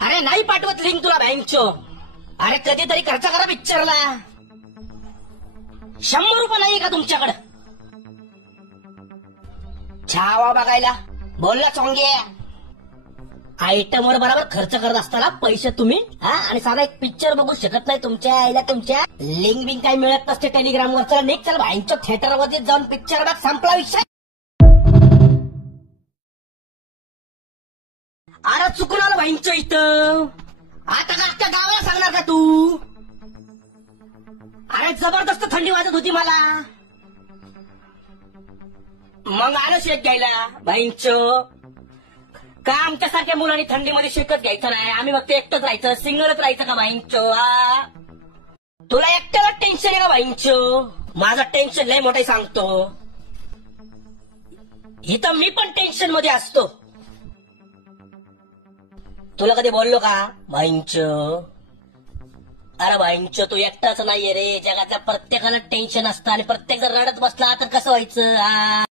अरे नाही पाठवत लिंक तुला बँकचो. अरे कधीतरी खर्च करा पिक्चरला. 100 रुपये नाही का तुमच्याकडे छावा बघायला? बोलला चोंगे. आयटमवर बरोबर खर्च करत असताना पैसे तुम्ही आणि साधा एक पिक्चर बघू शकत नाही तुमच्या आईला. तुमच्या लिंक बिंक काही मिळत नसते टेलिग्रामवर. चला निघ, चल भाईंच्या थिएटरमध्ये जाऊन पिक्चर बघ, संपला विषय. अरे चुकून आलं भाईंच्या इथं. आता का गावाला सांगणार का तू? अरे जबरदस्त थंडी वाजत होती मला, मग आलं शेक घ्यायला. भाईंचं का आमच्यासारख्या मुलांनी थंडीमध्ये शेकच घ्यायचं नाही. आम्ही फक्त एकटंच राहायचं, सिंगलच राहायचं का भाईंचं? तुला एकट्याला टेन्शन आहे का भाईंचं? माझं टेन्शन लय मोठं सांगतो. इथं मी पण टेन्शन मध्ये असतो. तुला कधी बोललो का भाईंचं? अरे भाईंचं तू एकटाच नाहीये रे, जगाच्या प्रत्येकाला टेन्शन असतं आणि प्रत्येक जर रडत बसला तर कसं व्हायचं?